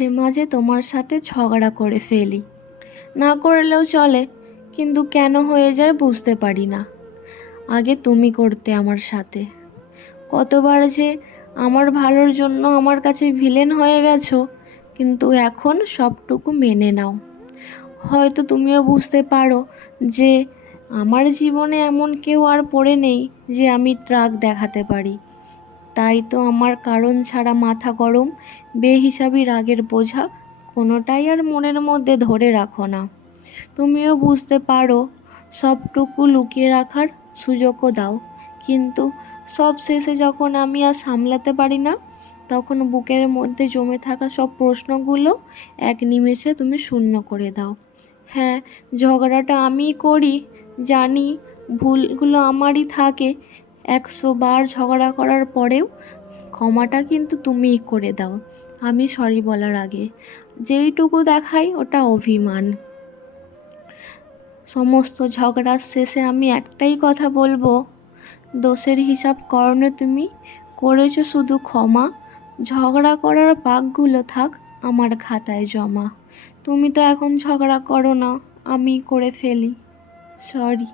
মাঝে মাঝে তোমার সাথে ঝগড়া করে ফেলি, না করলেও চলে, কিন্তু কেন হয়ে যায় বুঝতে পারি না। আগে তুমি করতে আমার সাথে, কতবার যে আমার ভালোর জন্য আমার কাছে ভিলেন হয়ে গেছো, কিন্তু এখন সবটুকু মেনে নাও। হয়তো তুমিও বুঝতে পারো যে আমার জীবনে এমন কেউ আর পড়ে নেই যে আমি ট্রাক দেখাতে পারি। তাই তো আমার কারণ ছাড়া মাথা গরম, বেহিসাবি রাগের বোঝা কোনোটাই আর মনের মধ্যে ধরে রাখো না। তুমিও বুঝতে পারো, সবটুকু লুকিয়ে রাখার সুযোগও দাও, কিন্তু সব শেষে যখন আমি আর সামলাতে পারি না, তখন বুকের মধ্যে জমে থাকা সব প্রশ্নগুলো এক নিমেষে তুমি শূন্য করে দাও। হ্যাঁ, ঝগড়াটা আমিই করি, জানি, ভুলগুলো আমারই থাকে। 100 বার ঝগড়া করার পরেও ক্ষমাটা কিন্তু তুমিই করে দাও আমি সরি বলার আগে। যেইটুকু দেখাই ওটা অভিমান। সমস্ত ঝগড়ার শেষে আমি একটাই কথা বলবো, দোষের হিসাব করো তুমি, করেছো শুধু ক্ষমা। ঝগড়া করার পাকগুলো থাক আমার খাতায় জমা। তুমি তো এখন ঝগড়া করো না, আমি করে ফেলি। সরি।